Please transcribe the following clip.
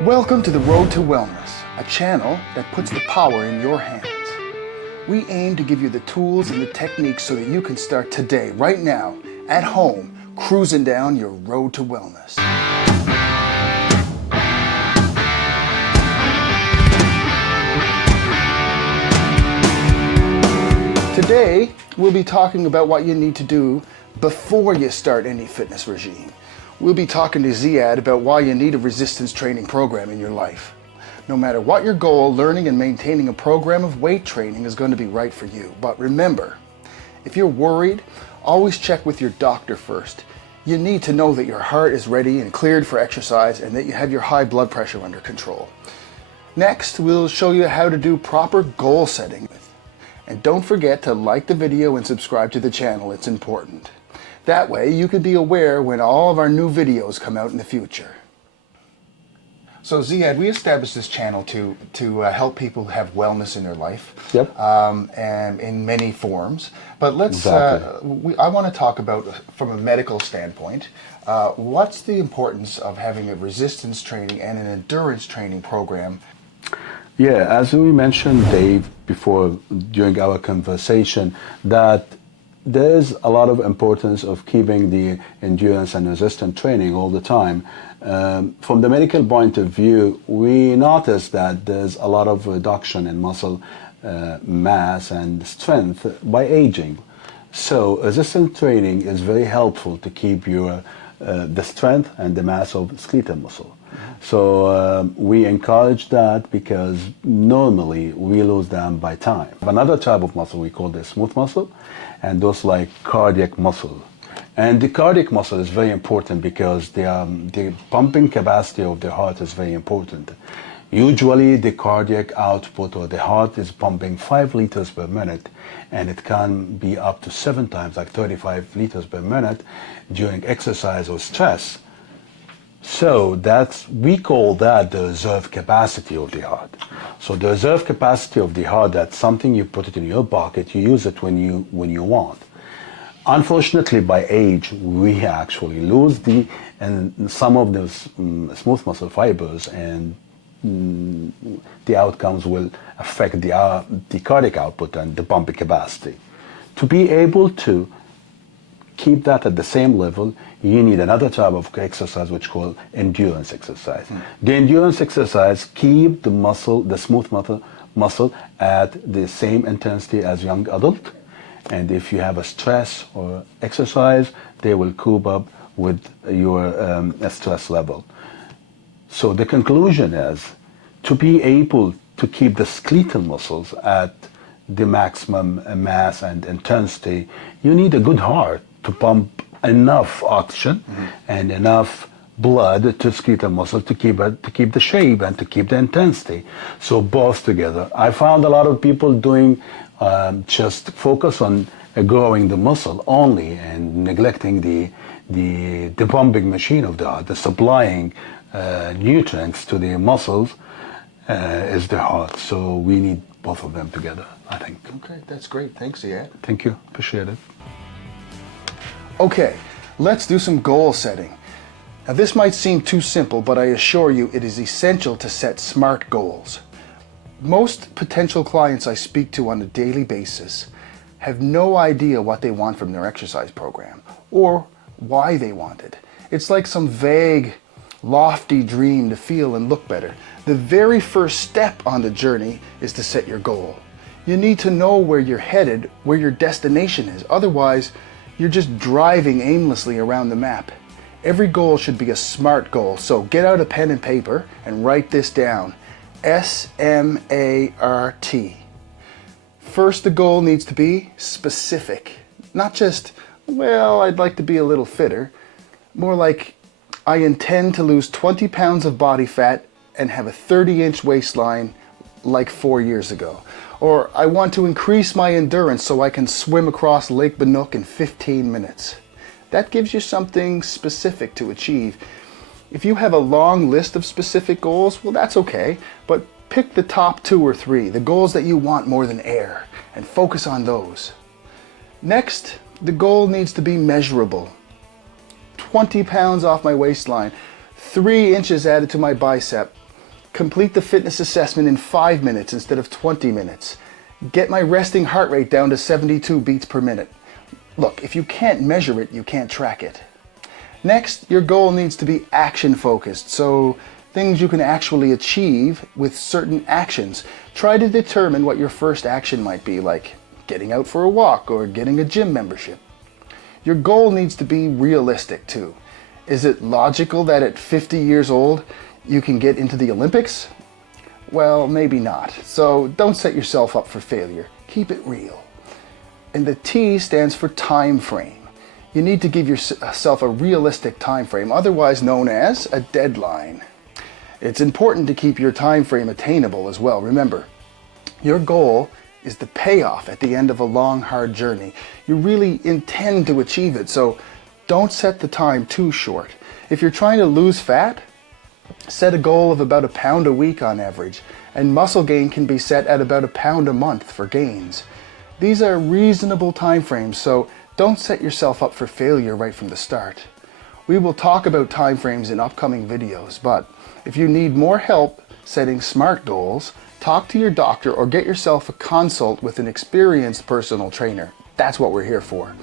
Welcome to the Road to Wellness, a channel that puts the power in your hands. We aim to give you the tools and the techniques so that you can start today, right now, at home, cruising down your road to wellness. Today, we'll be talking about what you need to do before you start any fitness regime. We'll be talking to Ziad about why you need a resistance training program in your life. No matter what your goal, learning and maintaining a program of weight training is going to be right for you. But remember, if you're worried, always check with your doctor first. You need to know that your heart is ready and cleared for exercise and that you have your high blood pressure under control. Next, we'll show you how to do proper goal setting. And don't forget to like the video and subscribe to the channel, it's important. That way you can be aware when all of our new videos come out in the future. So Ziad, we established this channel to help people have wellness in their life. Yep. And in many forms. But let's, Exactly. I want to talk about, from a medical standpoint, what's the importance of having a resistance training and an endurance training program? Yeah, as we mentioned, Dave, before during our conversation, that there's a lot of importance of keeping the endurance and resistance training all the time. From the medical point of view, we notice that there's a lot of reduction in muscle mass and strength by aging. So resistance training is very helpful to keep your the strength and the mass of skeletal muscle. So we encourage that because normally we lose them by time. Another type of muscle we call the smooth muscle, and those like cardiac muscle. And the cardiac muscle is very important because the pumping capacity of the heart is very important. Usually the cardiac output or the heart is pumping 5 liters per minute, and it can be up to 7 times, like 35 liters per minute during exercise or stress. So we call that the reserve capacity of the heart. So the reserve capacity of the heart, that's something you put it in your pocket, you use it when you want. Unfortunately, by age, we actually lose some of those smooth muscle fibers, and the outcomes will affect the cardiac output and the pumping capacity. To be able to keep that at the same level, you need another type of exercise which is called endurance exercise. The endurance exercise keep the smooth muscle at the same intensity as young adult, and if you have a stress or exercise, they will cope up with your stress level. So the conclusion is, to be able to keep the skeletal muscles at the maximum mass and intensity, you need a good heart to pump enough oxygen and enough blood to skeletal muscle to keep the shape and to keep the intensity. So both together. I found a lot of people doing just focus on growing the muscle only and neglecting the pumping machine of the heart, the supplying nutrients to the muscles is the heart. So we need both of them together, I think. Okay, that's great. Thanks, Ziad. Thank you. Appreciate it. Okay, let's do some goal setting. Now this might seem too simple, but I assure you it is essential to set SMART goals. Most potential clients I speak to on a daily basis have no idea what they want from their exercise program or why they want it. It's like some vague, lofty dream to feel and look better. The very first step on the journey is to set your goal. You need to know where you're headed, where your destination is. Otherwise, you're just driving aimlessly around the map. Every goal should be a SMART goal, so get out a pen and paper and write this down. S.M.A.R.T. First, the goal needs to be specific. Not just, well, I'd like to be a little fitter. More like, I intend to lose 20 pounds of body fat and have a 30-inch waistline like 4 years ago. Or I want to increase my endurance so I can swim across Lake Banook in 15 minutes. That gives you something specific to achieve. If you have a long list of specific goals, well, that's okay, but pick the top 2 or 3, the goals that you want more than air, and focus on those. Next, the goal needs to be measurable. 20 pounds off my waistline, 3 inches added to my bicep, Complete the fitness assessment in 5 minutes instead of 20 minutes. Get my resting heart rate down to 72 beats per minute. Look, if you can't measure it, you can't track it. Next, your goal needs to be action focused, so things you can actually achieve with certain actions. Try to determine what your first action might be, like getting out for a walk or getting a gym membership. Your goal needs to be realistic too. Is it logical that at 50 years old you can get into the Olympics? Well, maybe not. So don't set yourself up for failure. Keep it real. And the T stands for time frame. You need to give yourself a realistic time frame, otherwise known as a deadline. It's important to keep your time frame attainable as well. Remember, your goal is the payoff at the end of a long, hard journey. You really intend to achieve it, so don't set the time too short. If you're trying to lose fat, set a goal of about a pound a week on average, and muscle gain can be set at about a pound a month for gains. These are reasonable time frames, so don't set yourself up for failure right from the start. We will talk about time frames in upcoming videos, but if you need more help setting SMART goals, talk to your doctor or get yourself a consult with an experienced personal trainer. That's what we're here for.